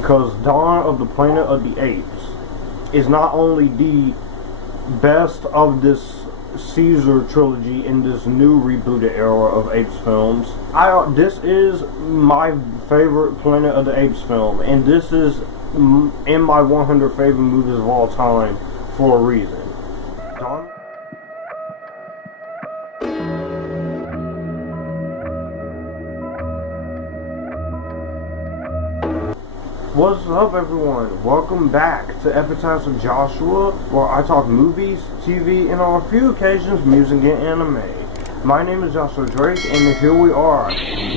because Dawn of the Planet of the Apes is not only the best of this Caesar trilogy in this new rebooted era of Apes films. This is my favorite Planet of the Apes film, and this is in my 100 favorite movies of all time for a reason. Dawn? What's up, everyone? Welcome back to Epictastic Joshua, where I talk movies, TV, and on a few occasions, music and anime. My name is Joshua Drake, and here we are.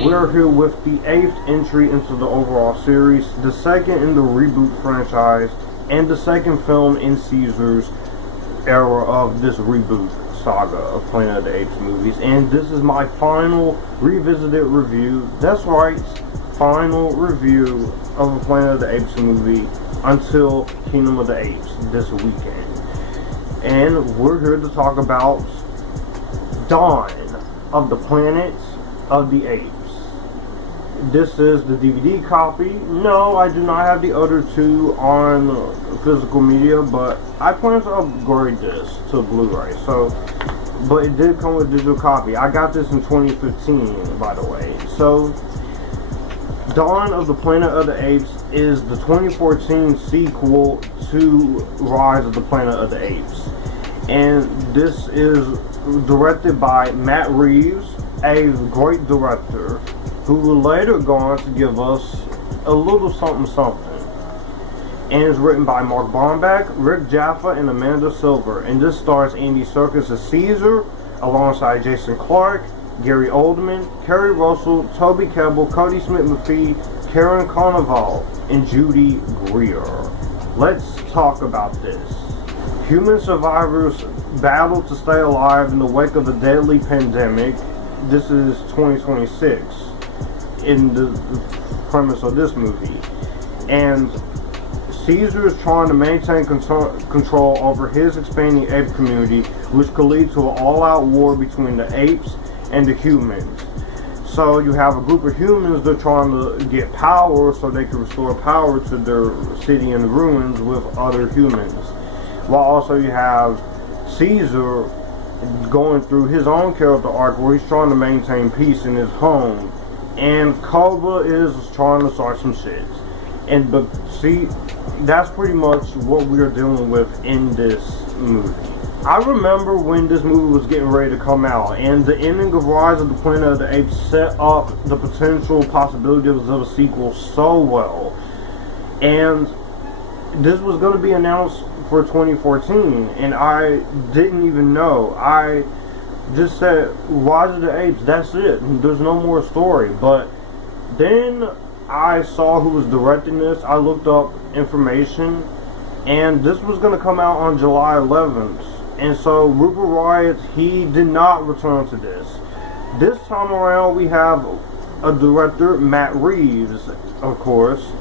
We're here with the 8th entry into the overall series, the second in the reboot franchise, and the second film in Caesar's era of this reboot saga of Planet of the Apes movies. And this is my final revisited review. That's right, final review of a Planet of the Apes movie until Kingdom of the Apes this weekend. And we're here to talk about Dawn of the Planet of the Apes. This is the DVD copy. No, I do not have the other two on physical media, but I plan to upgrade this to Blu-ray. But it did come with a digital copy. I got this in 2015, by the way. So Dawn of the Planet of the Apes is the 2014 sequel to Rise of the Planet of the Apes. And this is directed by Matt Reeves, a great director, who will later go on to give us a little something something. And it's written by Mark Baumbach, Rick Jaffa, and Amanda Silver. And this stars Andy Serkis as Caesar, alongside Jason Clarke, Gary Oldman, Kerry Russell, Toby Kebbell, Cody Smith-McPhee, Karen Carnival, and Judy Greer. Let's talk about this. Human survivors battle to stay alive in the wake of the deadly pandemic. This is 2026 in the premise of this movie. And Caesar is trying to maintain control over his expanding ape community, which could lead to an all-out war between the apes and the humans. So you have a group of humans that are trying to get power so they can restore power to their city in ruins with other humans. While also you have Caesar going through his own character arc where he's trying to maintain peace in his home. And Cobra is trying to start some shit. But see, that's pretty much what we are dealing with in this movie. I remember when this movie was getting ready to come out, and the ending of Rise of the Planet of the Apes set up the potential possibilities of a sequel so well. And this was going to be announced for 2014, and I didn't even know. I just said, Rise of the Apes, that's it. There's no more story. But then I saw who was directing this. I looked up information, and this was going to come out on July 11th. And so Rupert Wyatt, he did not return to this. This time around we have a director, Matt Reeves, of course.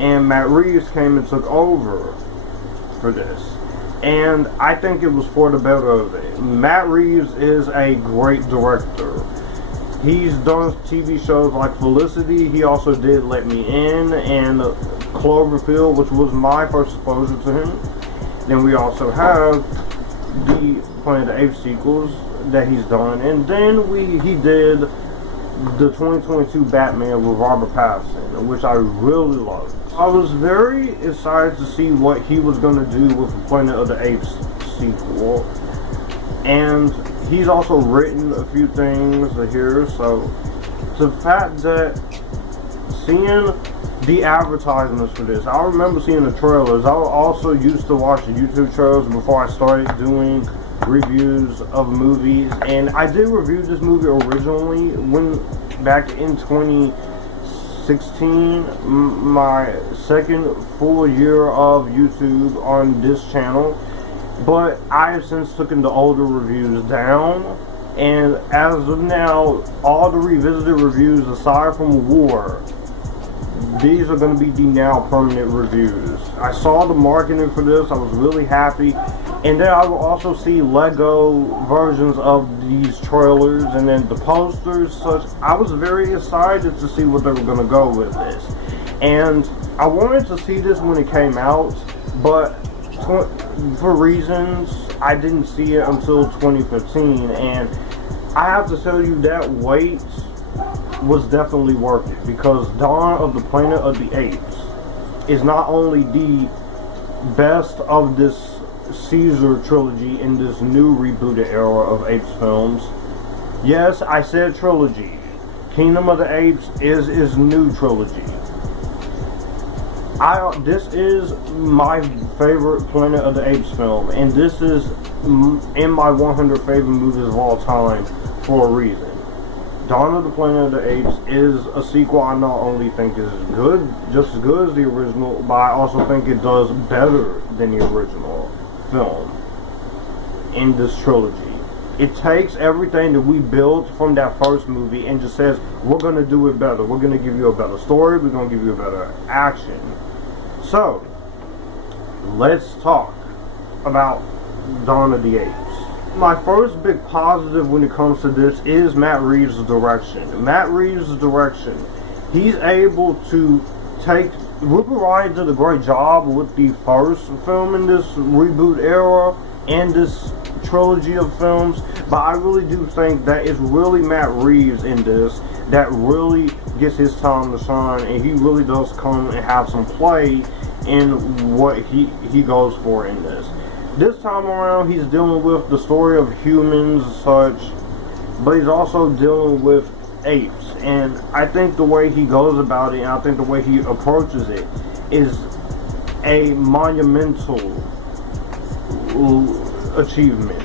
And Matt Reeves came and took over for this. And I think it was for the better of it. Matt Reeves is a great director. He's done TV shows like Felicity. He also did Let Me In and Cloverfield, which was my first exposure to him. Then we also have the Planet of the Apes sequels that he's done, and then he did the 2022 Batman with Robert Pattinson, which I really loved. I was very excited to see what he was going to do with the Planet of the Apes sequel, and he's also written a few things here. So the fact that seeing the advertisements for this, I remember seeing the trailers. I also used to watch the YouTube trailers before I started doing reviews of movies, and I did review this movie originally back in 2016, my second full year of YouTube on this channel. But I have since taken the older reviews down, and as of now, all the revisited reviews aside from War, these are going to be the now permanent reviews. I saw the marketing for this. I was really happy. And then I will also see Lego versions of these trailers and then the posters. Such. I was very excited to see what they were going to go with this. And I wanted to see this when it came out, but for reasons, I didn't see it until 2015, and I have to tell you that wait was definitely worth it, because Dawn of the Planet of the Apes is not only the best of this Caesar trilogy in this new rebooted era of Apes films. Yes, I said trilogy. Kingdom of the Apes is his new trilogy. This is my favorite Planet of the Apes film, and this is in my 100 favorite movies of all time for a reason. Dawn of the Planet of the Apes is a sequel I not only think is good, just as good as the original, but I also think it does better than the original film in this trilogy. It takes everything that we built from that first movie and just says, we're going to do it better. We're going to give you a better story. We're going to give you a better action. So, let's talk about Dawn of the Apes. My first big positive when it comes to this is Matt Reeves' direction. Matt Reeves' direction, he's able to take... Rupert Ryan did a great job with the first film in this reboot era and this trilogy of films, but I really do think that it's really Matt Reeves in this that really gets his time to shine, and he really does come and have some play in what he goes for in this. This time around, he's dealing with the story of humans and such, but he's also dealing with apes. And I think the way he goes about it, and I think the way he approaches it, is a monumental achievement.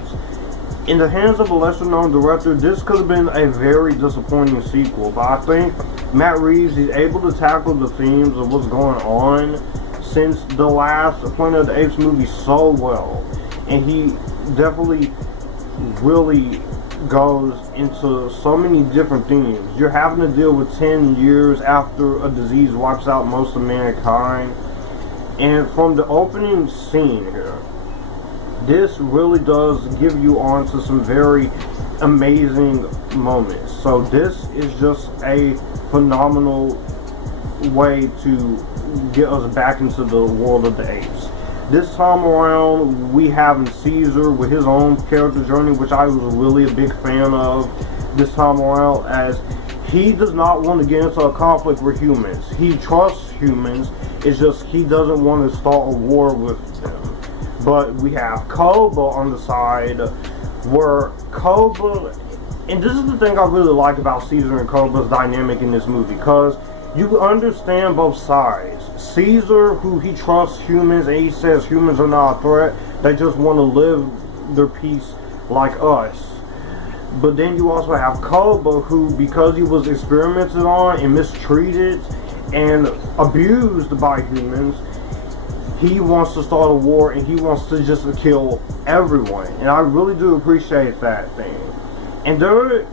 In the hands of a lesser-known director, this could have been a very disappointing sequel, but I think Matt Reeves is able to tackle the themes of what's going on since the last Planet of the Apes movie so well, and he definitely really goes into so many different themes. You're having to deal with 10 years after a disease wipes out most of mankind, and from the opening scene here, this really does give you on to some very amazing moments. So this is just a phenomenal way to get us back into the world of the apes. This time around, we have Caesar with his own character journey, which I was really a big fan of this time around, as he does not want to get into a conflict with humans. He trusts humans, it's just he doesn't want to start a war with them. But we have Koba on the side, where Koba, and this is the thing I really like about Caesar and Koba's dynamic in this movie, because you understand both sides. Caesar, who he trusts humans, and he says humans are not a threat, they just want to live their peace like us. But then you also have Koba, who, because he was experimented on and mistreated and abused by humans, he wants to start a war and he wants to just kill everyone. And I really do appreciate that thing. And there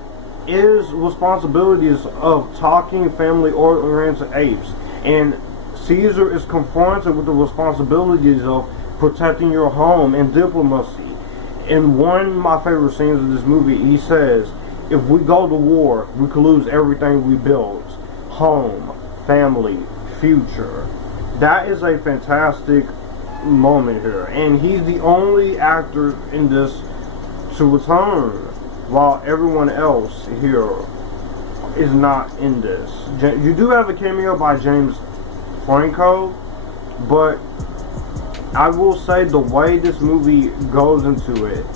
is responsibilities of talking family-oriented apes, and Caesar is confronted with the responsibilities of protecting your home and diplomacy. In one of my favorite scenes of this movie, he says, if we go to war, we could lose everything we built. Home, family, future. That is a fantastic moment here, and he's the only actor in this to return, while everyone else here is not in this. You do have a cameo by James Franco, but I will say the way this movie goes into it,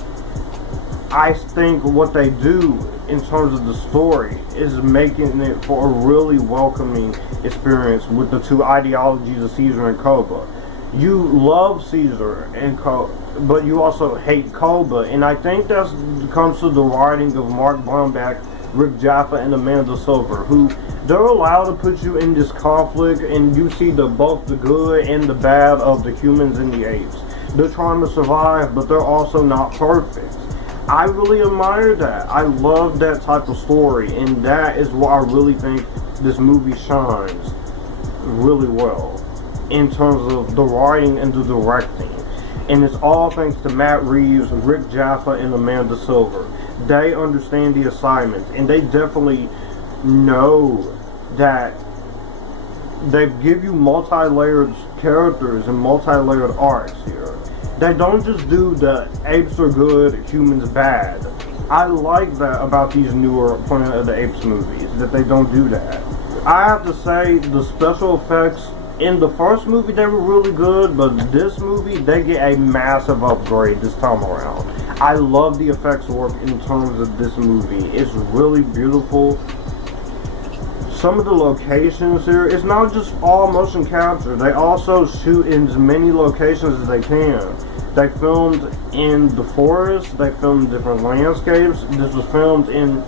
I think what they do in terms of the story is making it for a really welcoming experience with the two ideologies of Caesar and Koba. You love Caesar and Koba, but you also hate Koba, and I think that comes to the writing of Mark Baumbach, Rick Jaffa, and Amanda Silver, who they're allowed to put you in this conflict, and you see both the good and the bad of the humans and the apes. They're trying to survive, but they're also not perfect. I really admire that. I love that type of story, and that is why I really think this movie shines really well in terms of the writing and the directing. And it's all thanks to Matt Reeves, Rick Jaffa, and Amanda Silver. They understand the assignment, and they definitely know that they give you multi-layered characters and multi-layered arcs here. They don't just do the apes are good, humans bad. I like that about these newer Planet of the Apes movies, that they don't do that. I have to say, the special effects in the first movie, they were really good, but this movie, they get a massive upgrade this time around. I love the effects work in terms of this movie. It's really beautiful. Some of the locations here, it's not just all motion capture. They also shoot in as many locations as they can. They filmed in the forest, they filmed different landscapes. This was filmed in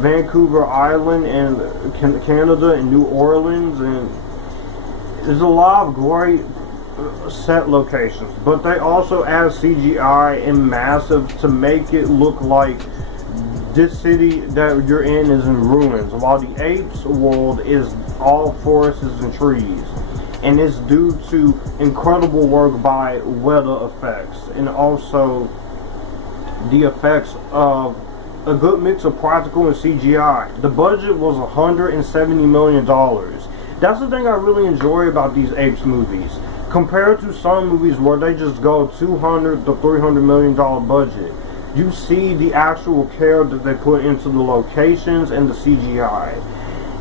Vancouver Island and Canada and New Orleans, and there's a lot of great set locations, but they also add CGI and massive to make it look like this city that you're in is in ruins, while the Apes world is all forests and trees. And it's due to incredible work by weather effects and also the effects of a good mix of practical and CGI. The budget was $170 million. That's the thing I really enjoy about these Apes movies. Compared to some movies where they just go $200 to $300 million budget. You see the actual care that they put into the locations and the CGI.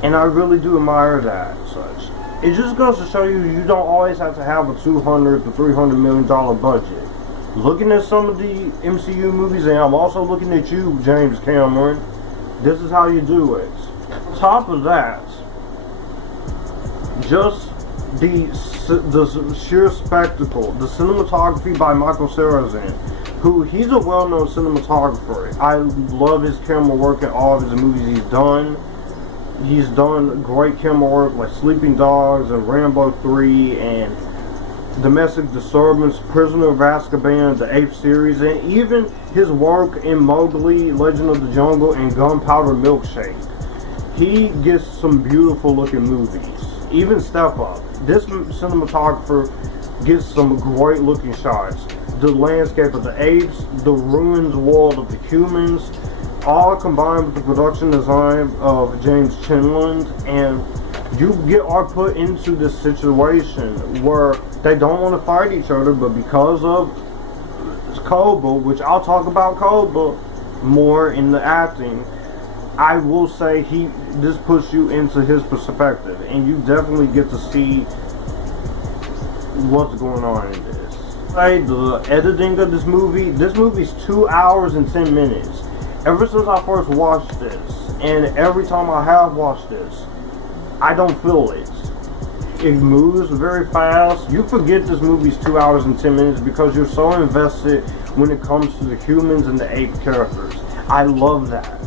And I really do admire that such. It just goes to show you, you don't always have to have a $200 to $300 million budget. Looking at some of the MCU movies, and I'm also looking at you, James Cameron, this is how you do it. On top of that, just the sheer spectacle, the cinematography by Michael Sarrazin, who he's a well-known cinematographer. I love his camera work in all of his movies he's done. He's done great camera work like Sleeping Dogs and Rambo 3 and Domestic Disturbance, Prisoner of Azkaban, the Ape series, and even his work in Mowgli, Legend of the Jungle, and Gunpowder Milkshake. He gets some beautiful looking movies. Even Step Up. This cinematographer gets some great looking shots. The landscape of the apes, the ruins world of the humans, all combined with the production design of James Chinland, and you are put into this situation where they don't want to fight each other, but because of Koba, which I'll talk about Koba more in the acting, I will say this puts you into his perspective, and you definitely get to see what's going on in this. The editing of this movie's 2 hours and 10 minutes. Ever since I first watched this, and every time I have watched this, I don't feel it. It moves very fast. You forget this movie's 2 hours and 10 minutes because you're so invested when it comes to the humans and the ape characters. I love that.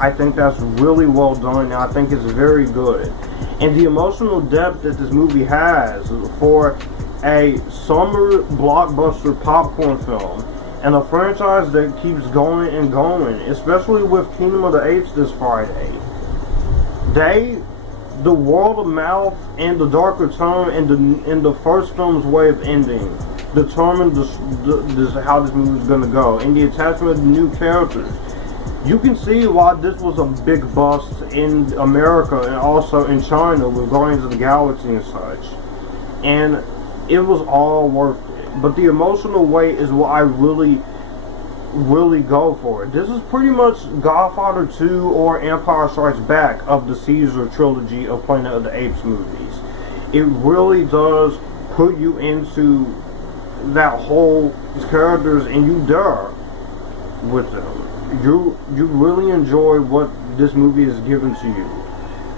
I think that's really well done, and I think it's very good. And the emotional depth that this movie has for a summer blockbuster popcorn film, and a franchise that keeps going and going, especially with Kingdom of the Apes this Friday. The word of mouth and the darker tone and the first film's way of ending determined how this movie is going to go, and the attachment of the new characters. You can see why this was a big bust in America and also in China with Guardians of the Galaxy and such. And it was all worth it. But the emotional weight is what I really go for. This is pretty much Godfather 2 or Empire Strikes Back of the Caesar trilogy of Planet of the Apes movies. It really does put you into that whole characters, and you dare with them. You really enjoy what this movie is given to you.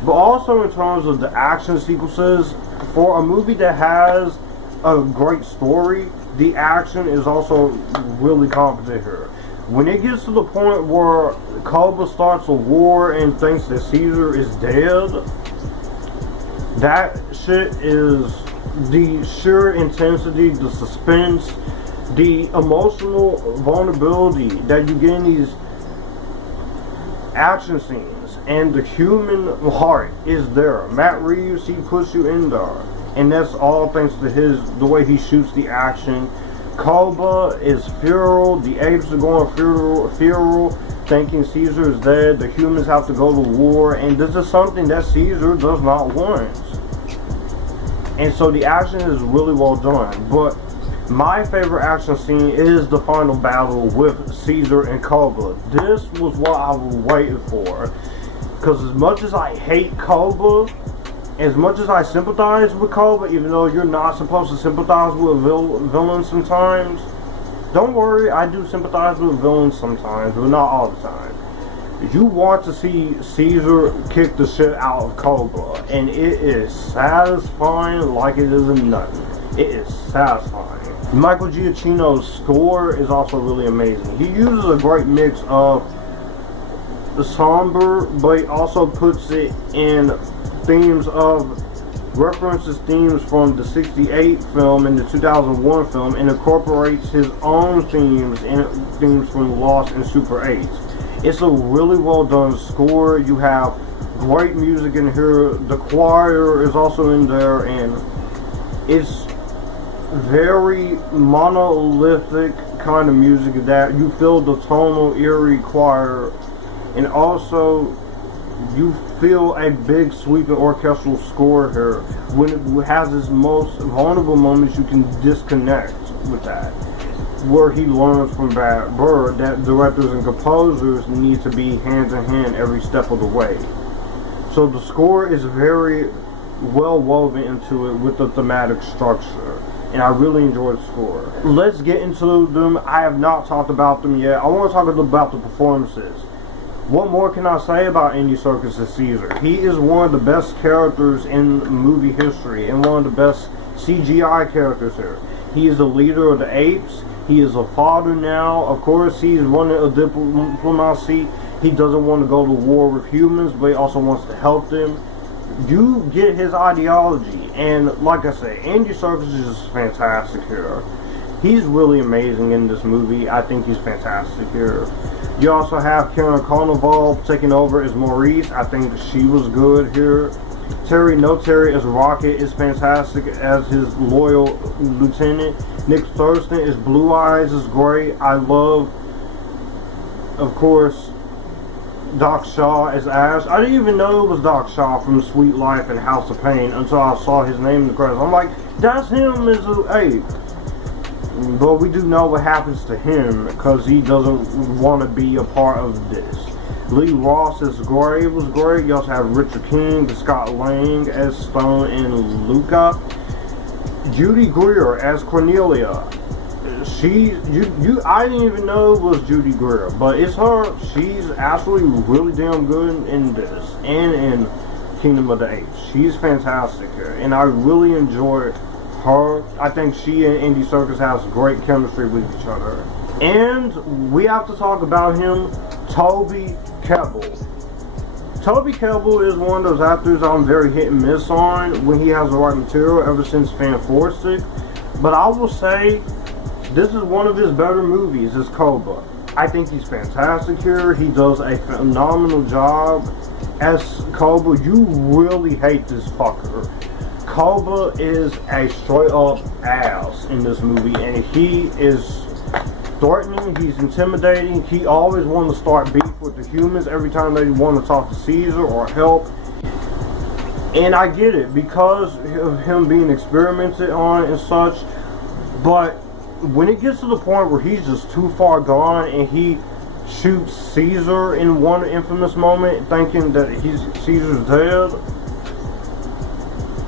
But also in terms of the action sequences, for a movie that has a great story, the action is also really competent here. When it gets to the point where Koba starts a war and thinks that Caesar is dead, that shit is the sheer intensity, the suspense, the emotional vulnerability that you get in these action scenes, and the human heart is there. Matt Reeves, he puts you in there, and that's all thanks to the way he shoots the action. Koba is feral, the apes are going feral, thinking Caesar is dead, the humans have to go to war, and this is something that Caesar does not want. and so the action is really well done. But my favorite action scene is the final battle with Caesar and Koba. This was what I was waiting for, because as much as I hate Koba, as much as I sympathize with Koba, even though you're not supposed to sympathize with villains sometimes, don't worry, I do sympathize with villains sometimes, but not all the time. You want to see Caesar kick the shit out of Koba, and it is satisfying like it is nothing. It is satisfying. Michael Giacchino's score is also really amazing. He uses a great mix of the somber, but he also puts it in themes of, references themes from the 68 film and the 2001 film, and incorporates his own themes and themes from Lost and Super 8. It's a really well done score. You have great music in here. The choir is also in there, and it's very monolithic kind of music that you feel the tonal, eerie choir, and also you feel a big sweeping orchestral score here. When it has its most vulnerable moments, you can disconnect with that, where he learns from Bad Bird that directors and composers need to be hand in hand every step of the way. So the score is very well woven into it with the thematic structure, and I really enjoyed the score. Let's get into them. I have not talked about them yet. I want to talk about the performances. What more can I say about Andy Serkis as Caesar? He is one of the best characters in movie history, and one of the best CGI characters here. He is the leader of the Apes. He is a father now. Of course, he's running a diplomacy. He doesn't want to go to war with humans, but he also wants to help them. You get his ideology, and like I say, Andy Serkis is just fantastic here. He's really amazing in this movie. I think he's fantastic here. You also have Karen Carnival taking over as Maurice. I think she was good here. Terry Notary as Rocket is fantastic as his loyal lieutenant. Nick Thurston as Blue Eyes is great. I love, of course, Doc Shaw as Ash. I didn't even know it was Doc Shaw from Sweet Life and House of Pain until I saw his name in the credits. I'm like, that's him as an ape. But we do know what happens to him because he doesn't want to be a part of this. Lee Ross as Gray was great. You also have Richard King, Scott Lang as Stone and Luca. Judy Greer as Cornelia. I didn't even know it was Judy Greer, but it's her. She's actually really damn good in this and in Kingdom of the Apes. She's fantastic here, and I really enjoy her. I think she and Andy Serkis has great chemistry with each other. And we have to talk about him, Toby Kebbell. Toby Kebbell is one of those actors I'm very hit and miss on when he has the right material ever since Fantastic. But I will say, this is one of his better movies, is Koba. I think he's fantastic here. He does a phenomenal job as Koba. You really hate this fucker. Koba is a straight up ass in this movie, and he is threatening, he's intimidating. He always wants to start beef with the humans every time they want to talk to Caesar or help. And I get it because of him being experimented on and such, but when it gets to the point where he's just too far gone and he shoots Caesar in one infamous moment thinking that Caesar's dead,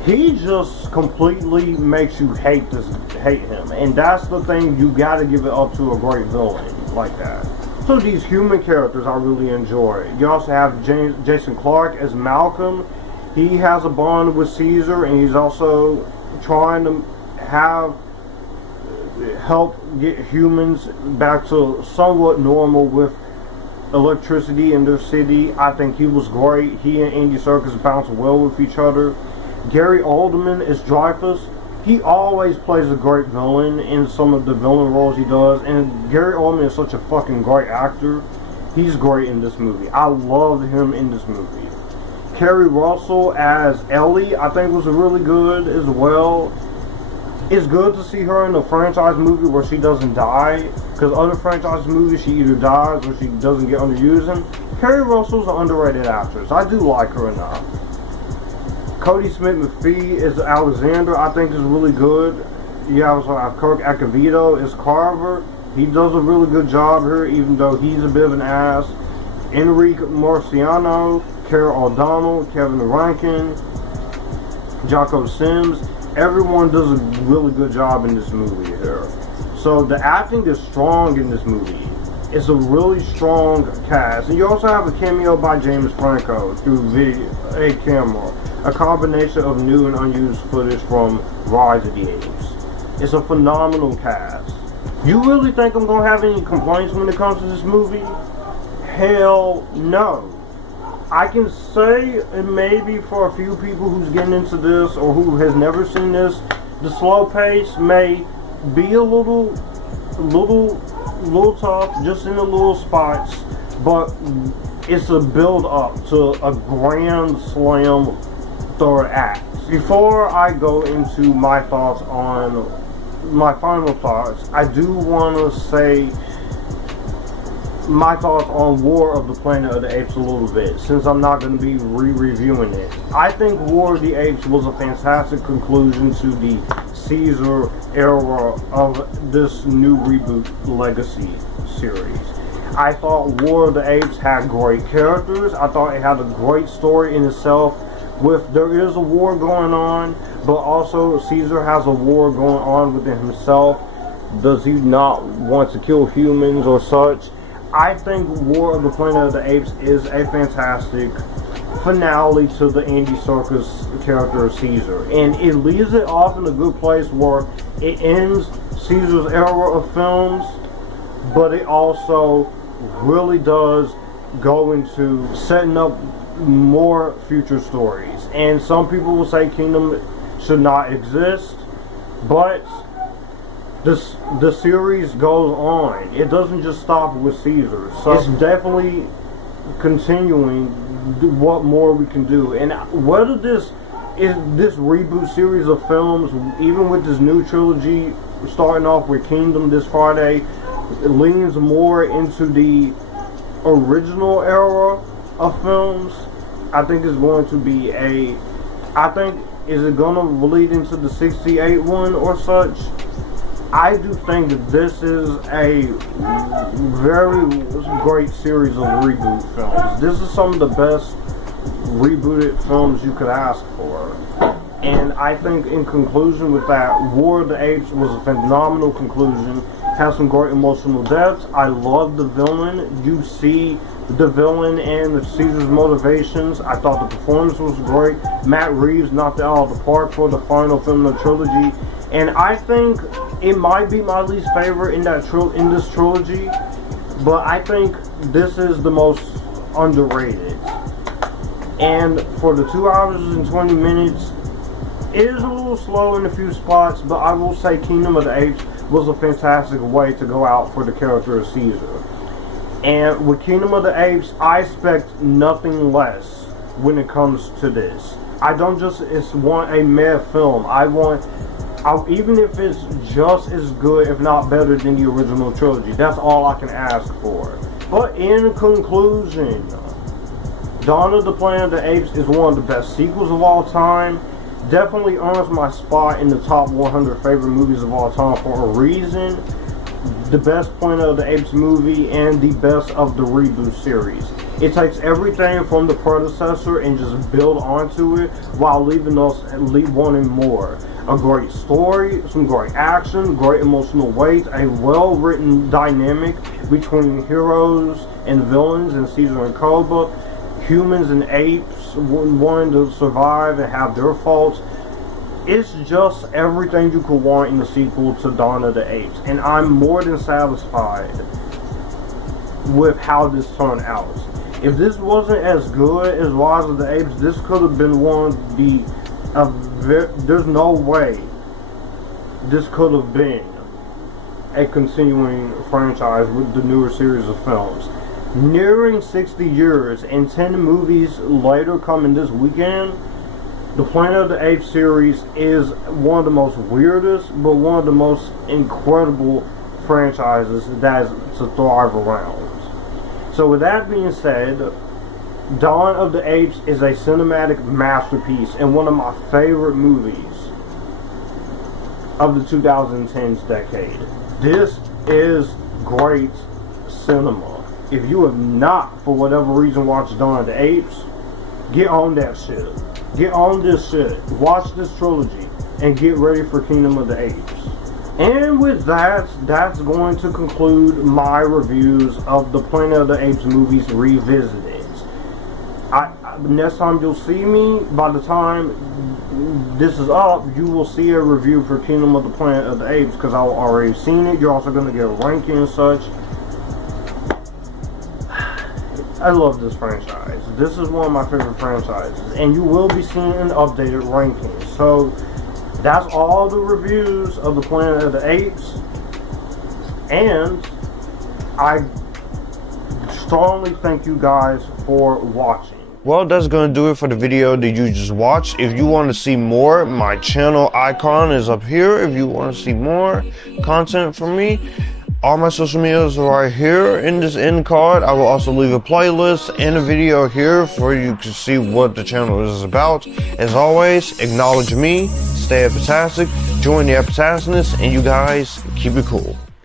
he just completely makes you hate him. And that's the thing, you gotta give it up to a great villain like that. So these human characters I really enjoy. You also have Jason Clarke as Malcolm. He has a bond with Caesar, and he's also trying to help get humans back to somewhat normal with electricity in their city. I think he was great. He and Andy Serkis bounce well with each other. Gary Oldman as Dreyfus. He always plays a great villain in some of the villain roles he does, and Gary Oldman is such a fucking great actor. He's great in this movie. I loved him in this movie. Kerry Russell as Ellie, I think, was really good as well. It's good to see her in a franchise movie where she doesn't die, because other franchise movies she either dies or she doesn't get underused in. Kerry Russell's an underrated actress. I do like her enough. Cody Smith McPhee is Alexander. I think is really good. You also have Kirk Acavito is Carver. He does a really good job here, even though he's a bit of an ass. Enrique Marciano, Carol O'Donnell, Kevin Rankin, Jocko Sims. Everyone does a really good job in this movie here. So the acting is strong in this movie. It's a really strong cast. And you also have a cameo by James Franco through a camera. A combination of new and unused footage from Rise of the Apes. It's a phenomenal cast. You really think I'm going to have any complaints when it comes to this movie? Hell no. I can say, and maybe for a few people who's getting into this or who has never seen this, the slow pace may be a little tough, just in the little spots, but it's a build up to a grand slam third act. Before I go into my thoughts on my final thoughts, I do want to say my thoughts on War of the Planet of the Apes a little bit, since I'm not going to be re-reviewing it. I think War of the Apes was a fantastic conclusion to the Caesar era of this new reboot legacy series. I thought War of the Apes had great characters. I thought it had a great story in itself. There is a war going on, but also Caesar has a war going on within himself. Does he not want to kill humans or such? I think War of the Planet of the Apes is a fantastic finale to the Andy Serkis character of Caesar, and it leaves it off in a good place where it ends Caesar's era of films, but it also really does go into setting up more future stories. And some people will say Kingdom should not exist, but the series goes on. It doesn't just stop with Caesar. So it's definitely continuing what more we can do. And whether this reboot series of films, even with this new trilogy starting off with Kingdom this Friday, leans more into the original era of films, I think is going to be is it going to lead into the 68 one or such? I do think that this is a very great series of reboot films. This is some of the best rebooted films you could ask for. And I think in conclusion with that, War of the Apes was a phenomenal conclusion. Has some great emotional depth. I love the villain. You see the villain and Caesar's motivations. I thought the performance was great. Matt Reeves knocked it out of the park for the final film of the trilogy. And I think it might be my least favorite in this trilogy, but I think this is the most underrated. And for the 2 hours and 20 minutes, it is a little slow in a few spots, but I will say Kingdom of the Apes was a fantastic way to go out for the character of Caesar. And with Kingdom of the Apes, I expect nothing less when it comes to this. I don't just want a meh film. Even if it's just as good, if not better than the original trilogy. That's all I can ask for. But in conclusion, Dawn of the Planet of the Apes is one of the best sequels of all time. Definitely earns my spot in the top 100 favorite movies of all time for a reason. The best Planet of the Apes movie and the best of the reboot series. It takes everything from the predecessor and just build onto it while leaving us wanting more. A great story, some great action, great emotional weight, a well-written dynamic between heroes and villains in Caesar and Koba, humans and apes wanting to survive and have their faults. It's just everything you could want in the sequel to Dawn of the Apes, and I'm more than satisfied with how this turned out. If this wasn't as good as Rise of the Apes, this could have been one of the there's no way this could have been a continuing franchise with the newer series of films. Nearing 60 years and 10 movies later coming this weekend, the Planet of the Apes series is one of the most weirdest, but one of the most incredible franchises that is to thrive around. So with that being said, Dawn of the Apes is a cinematic masterpiece and one of my favorite movies of the 2010s decade. This is great cinema. If you have not, for whatever reason, watched Dawn of the Apes, get on that shit. Get on this shit. Watch this trilogy and get ready for Kingdom of the Apes. And with that, that's going to conclude my reviews of the Planet of the Apes movies revisited. Next time you'll see me, by the time this is up, you will see a review for Kingdom of the Planet of the Apes, because I've already seen it. You're also going to get a ranking and such. I love this franchise. This is one of my favorite franchises, and you will be seeing an updated ranking. So that's all the reviews of the Planet of the Apes, and I strongly thank you guys for watching. Well, that's going to do it for the video that you just watched. If you want to see more, my channel icon is up here. If you want to see more content from me, all my social medias are right here in this end card. I will also leave a playlist and a video here for you to see what the channel is about. As always, acknowledge me, stay epictastic, join the Epictasticness, and you guys keep it cool.